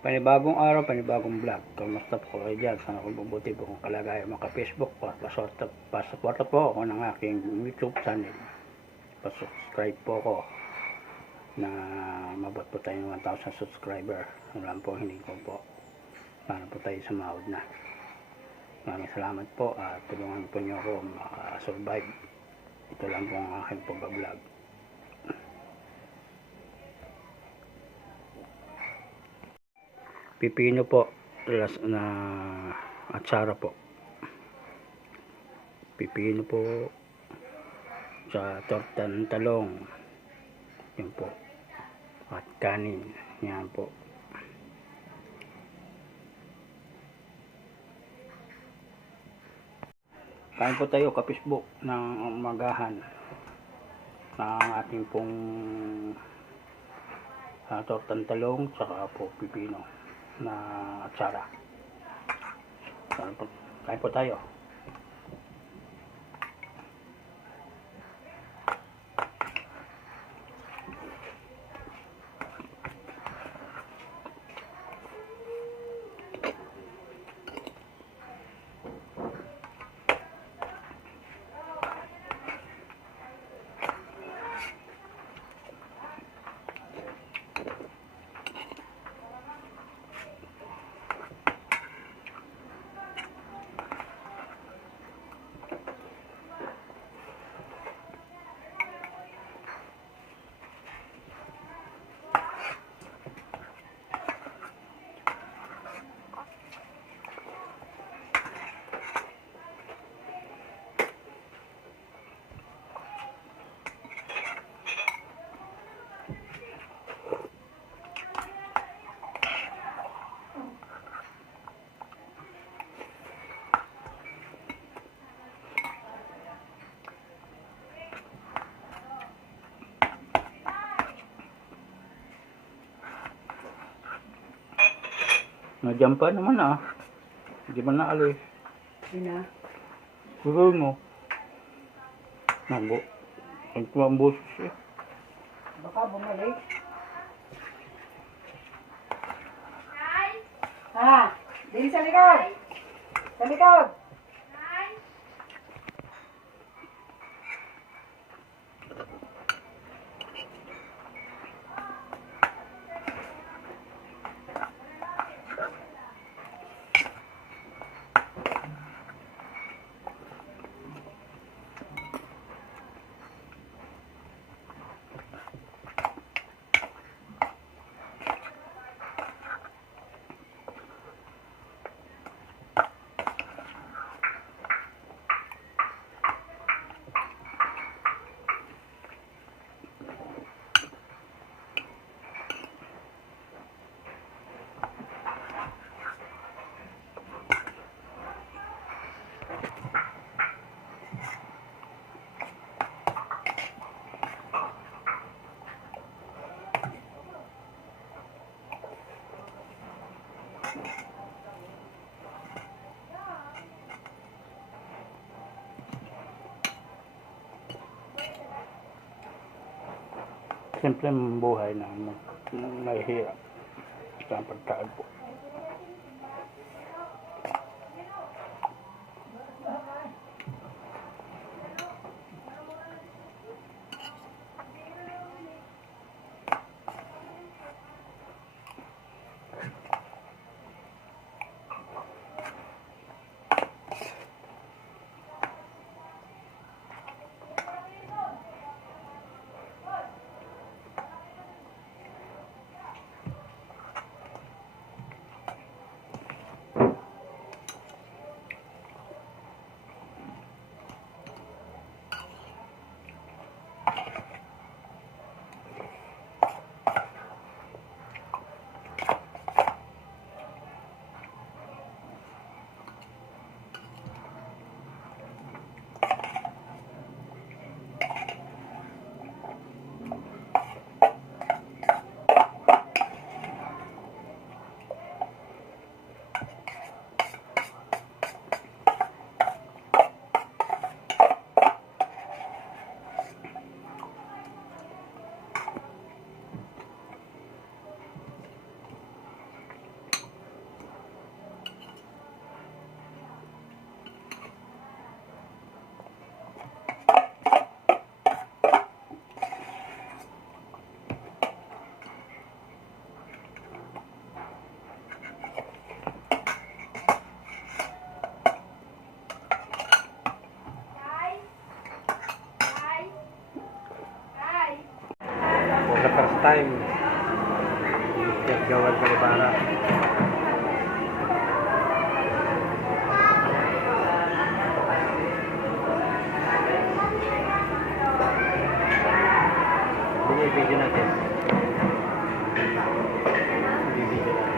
Panibagong araw, panibagong vlog. Kamusta po kayo dyan? Sana kung mabuti po kung kalagayan mga ka-Facebook po. Pasuporta po ako ng aking YouTube channel. Pasubscribe po ako na mabot po tayo ng 1,000 subscriber. Ano lang po hindi ko po. Sana po tayo sumahod na. Maraming salamat po at tulungan po niyo ako makasurvive. Ito lang po ang aking pag-vlog. Pipino po na atsara po, pipino po sa torta ng talong, yun po, at kanin, yan po. Kain po tayo ka-Facebook ng umagahan ng ating pong torta ng talong saka po pipino na atsara. Kain po tayo. Nandiyan pa naman hindi man naalis. Hindi na. Siguro mo. Nagtuwang boses eh. Baka bumalik. Ha? Dili sa likod. Sa likod. Simple ang buhay na mahihirap sa pagkain po. time. Chef Joel Calipara. Video natin. Video natin.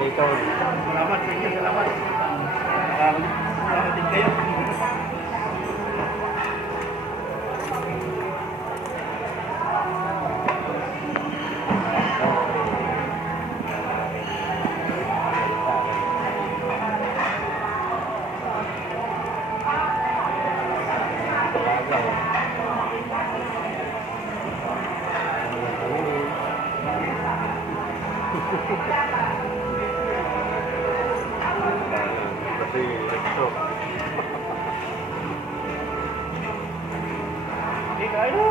Dito. Salamat, salamat. Salamat din kayo. Kasi ito. Hindi kayo.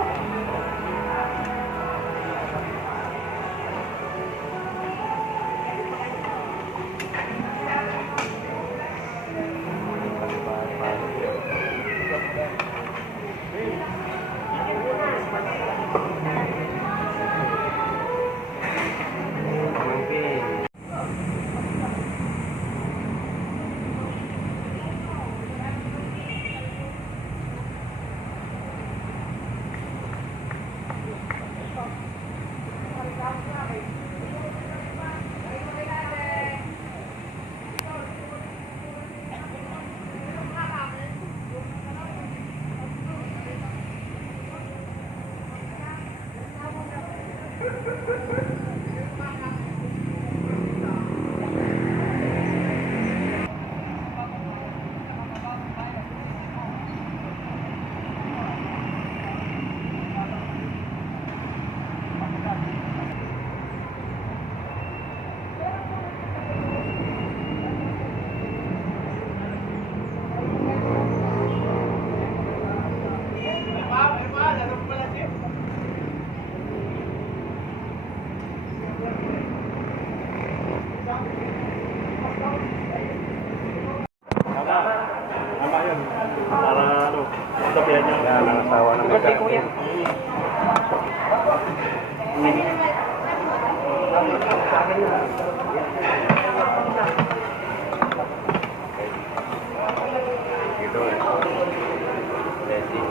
Tama yun. Para ano, sabihan niya. Yan, ang asawa ng mga kuya. Ito eh. Blessing.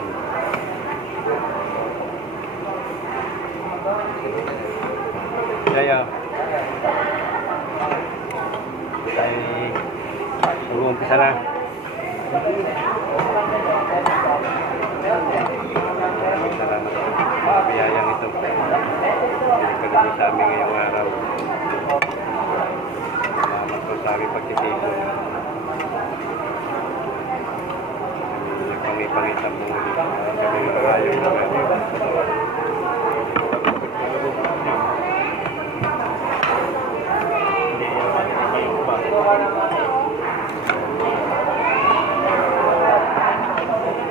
Kaya tayo mag-uumpisa na. Salamat sa biyayang ito. Pinagpagod sa amin ngayong araw. Salamat po sa aming pagtitipon. Nagpangipangitang mo kami ayaw na gano'n.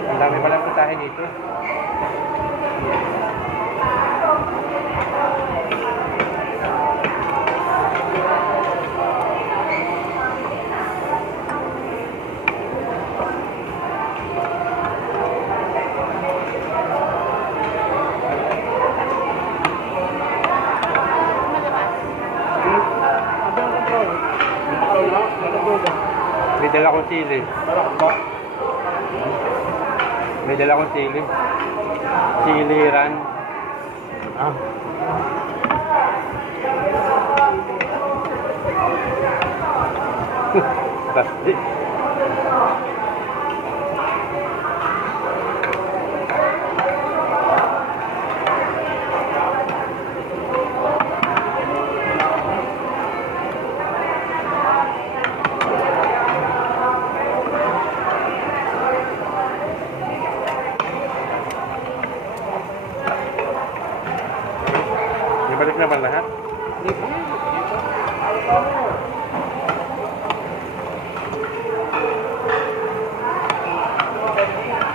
Ang dami palang putahe dito. May dala kong sili. May dala kong sili. Siliran. Ah. Pasti. Balik naman lahat.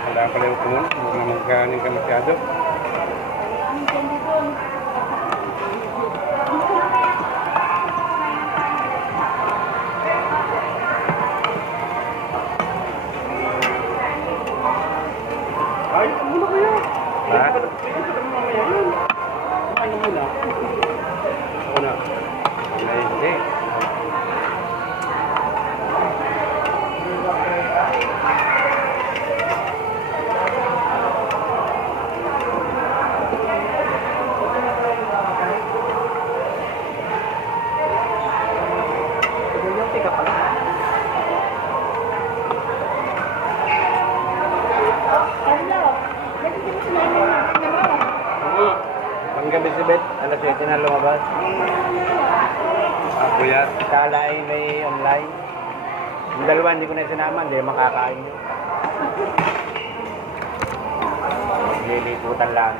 Wala pala yung kumun. Huwag na magkanin ka masyado. Alas 7 na lumabas. Kuya. Kala ay may online. Yung dalawa hindi ko na sinama, hindi makakain yun. Magliliputan lang.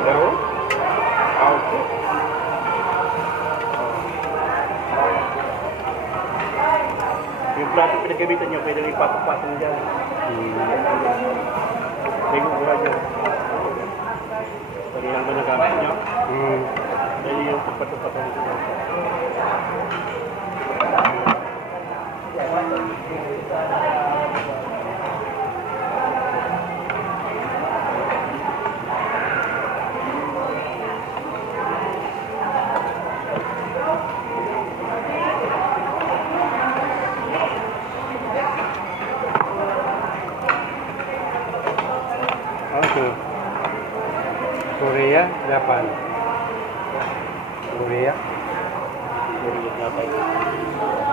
Pero, yung plato pinagamitan niyo, pwede rin ipapapasok dyan. May gugura niyo. Pwede lang ba nagamit niyo? Dahil yung pagpatupatan niyo. Okay. Korea, Japan. Korea. Korea na tayo.